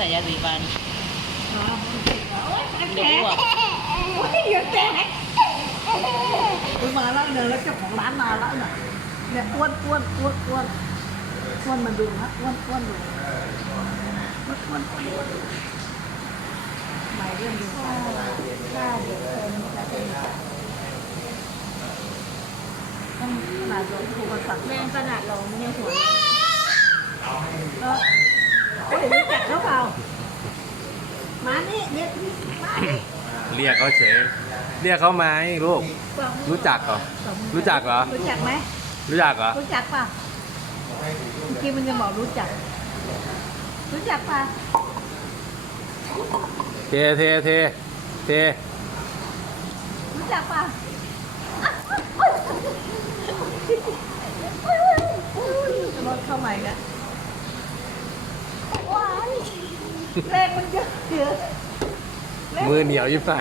ใส่ยาสีฟันเดี๋ยวอ้วกโอ้ยเดี๋ยวแตกกูมาแล้วเดินแล้วเจ้าของร้านมาแล้วน่ะเนี่ยอ้วนอ้วนอ้วนอ้วนอ้วนมาดูฮะอ้วนอ้วนดูอ้วนอ้วนอ้วนไม่เรื่องดูไปหน้าเด็กเต็มจะเป็นต้องขนาดโดนครูมาสั่งแรงขนาดเราเนี่ยหัว เออโอ้ ยรู้จักเขาเปล่ามานี่เนี่ยมานี่เรียกเขาเฉยเรียกเขาไหมลูก รู้จักเหรอ รู้จักเหรอ รู้จักไหมรู้จักเหรอ รู้จักป่ะเมื่อกี้มันจะบอกรู้จัก รู้จักป่ะเทเทเทเทรู้จักป่ะรถเข้าใหม่แล้ แรงมันเยอะเยอะมือเหนียวยิบใส